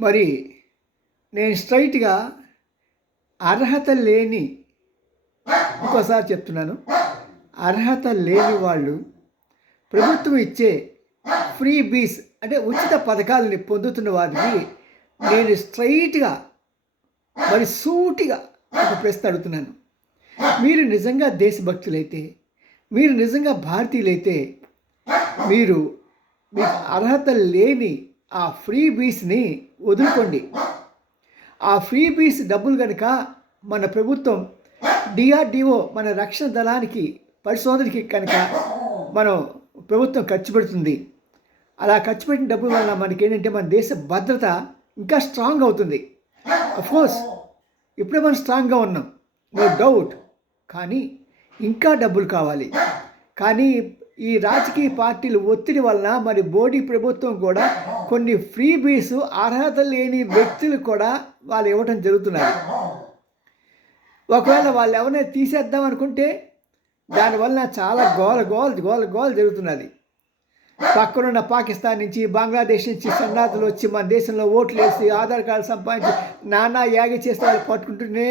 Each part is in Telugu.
మరి నేను స్ట్రైట్‌గా అర్హత లేని ఇంకోసారి చెప్తున్నాను. అర్హత లేని వాళ్ళు ప్రభుత్వం ఇచ్చే ఫ్రీ బీస్ అంటే ఉచిత పథకాలని పొందుతున్న వారికి నేను స్ట్రైట్‌గా మరి సూటిగా ఒక ప్రశ్న అడుగుతున్నాను. మీరు నిజంగా దేశభక్తులైతే, మీరు నిజంగా భారతీయులైతే మీరు మీకు అర్హత లేని ఆ ఫ్రీ బీస్‌ని వదులుకోండి. ఆ ఫ్రీ బీస్ డబ్బులు గనుక మన ప్రభుత్వం డిఆర్‌డిఓ మన రక్షణ దళానికి పరిశోధనకి కనుక మనం ప్రభుత్వం ఖర్చు పెడుతుంది. అలా ఖర్చు పెట్టిన డబ్బుల వల్ల మనకేంటంటే మన దేశ భద్రత ఇంకా స్ట్రాంగ్ అవుతుంది. అఫ్‌కోర్స్ ఇప్పుడే మనం స్ట్రాంగ్‌గా ఉన్నాం. No doubt. కానీ ఇంకా డబ్బులు కావాలి. కానీ ఈ రాజకీయ పార్టీల ఒత్తిడి వలన మరి మోడీ ప్రభుత్వం కూడా కొన్ని ఫ్రీ బీస్ అర్హత లేని వ్యక్తులకు కూడా వాళ్ళు ఇవ్వటం జరుగుతున్నది. ఒకవేళ వాళ్ళు ఎవరైనా తీసేద్దాం అనుకుంటే దానివల్ల చాలా గోల జరుగుతున్నది. పక్కనున్న పాకిస్తాన్ నుంచి, బంగ్లాదేశ్ నుంచి సన్నాతులు వచ్చి మన దేశంలో ఓట్లు వేసి ఆధార్ కార్డు సంపాదించి నానా యాగి చేస్తే వాళ్ళు పట్టుకుంటూనే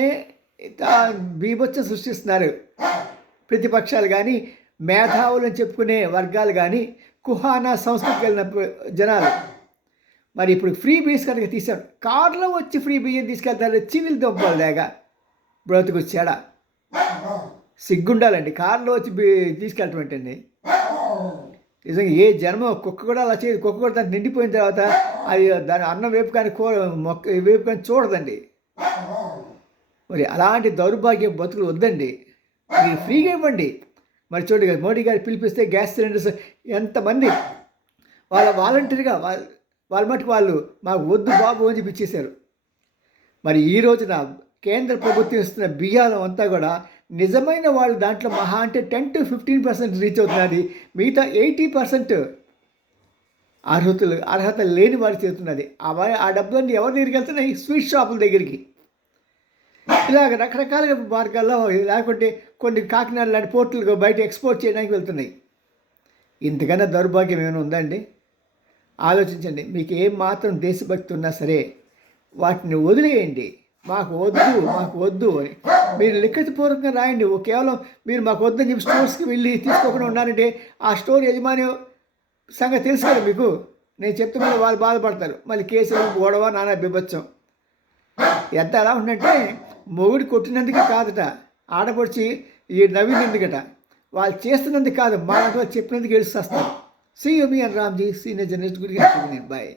బీభత్సం సృష్టిస్తున్నారు. ప్రతిపక్షాలు కానీ, మేధావులని చెప్పుకునే వర్గాలు కానీ, కుహానా సంస్కృతికి వెళ్ళిన జనాలు. మరి ఇప్పుడు ఫ్రీ బీస్ కనుక తీశారు, కార్లో వచ్చి ఫ్రీ బియ్యం తీసుకెళ్తారు. చివిల్ దొంపలు లేక బ్రతుకొచ్చాడా? సిగ్గుండాలండి. కారులో వచ్చి తీసుకెళ్ళటం ఏంటండి? నిజంగా ఏ జన్మ కుక్క కూడా అలా చేయదు. కుక్క కూడా దాన్ని నిండిపోయిన తర్వాత అది దాని అన్నం వేపు కానీ మొక్క వేపు కానీ చూడదండి. మరి అలాంటి దౌర్భాగ్యం బతుకులు వద్దండి. మీరు ఫ్రీగా ఇవ్వండి. మరి చూడండి, మోడీ గారు పిలిపిస్తే గ్యాస్ సిలిండర్స్ ఎంతమంది వాలంటీర్గా వాళ్ళ మటుకు వాళ్ళు మాకు వద్దు బాబు అని చెప్పి ఇచ్చేశారు. మరి ఈ రోజున కేంద్ర ప్రభుత్వం ఇస్తున్న బియ్యాలం అంతా కూడా నిజమైన వాళ్ళు దాంట్లో మహా అంటే 10 to 15% రీచ్ అవుతున్నది. మిగతా 80% అర్హత లేని వారికి చేరుతున్నది. ఆ డబ్బులన్నీ ఎవరి దగ్గరికి వెళ్తున్నాయి? స్వీట్ షాపుల దగ్గరికి. ఇలాగ రకరకాలుగా మార్గాల్లో, లేకుంటే కొన్ని కాకినాడ లాంటి పోర్టులకు బయట ఎక్స్పోర్ట్ చేయడానికి వెళ్తున్నాయి. ఇంతకన్నా దౌర్భాగ్యం ఏమైనా ఉందండి? ఆలోచించండి. మీకు ఏం మాత్రం దేశభక్తి ఉన్నా సరే వాటిని వదిలేయండి. మాకు వద్దు అని మీరు లిఖితపూర్వకంగా రాయండి. కేవలం మీరు మాకు వద్దని చెప్పి స్టోర్స్కి వెళ్ళి తీసుకోకుండా ఉన్నారంటే ఆ స్టోర్ యజమాని సంగతి తెలుసు కదా మీకు. నేను చెప్తే మళ్ళీ వాళ్ళు బాధపడతారు. మళ్ళీ కేసులు, గొడవ, నానా బీభత్సం. ఎంత ఎలా ఉందంటే మొగుడు కొట్టినందుకే కాదట, ఆడపడిచి ఈ నవ్వినందుకట, వాళ్ళు చేస్తున్నందుకు కాదు, మా వాళ్ళు చెప్పినందుకు ఏడుస్తూ వస్తారు. See you me and Ramji senior journalist గురించి బాయ్.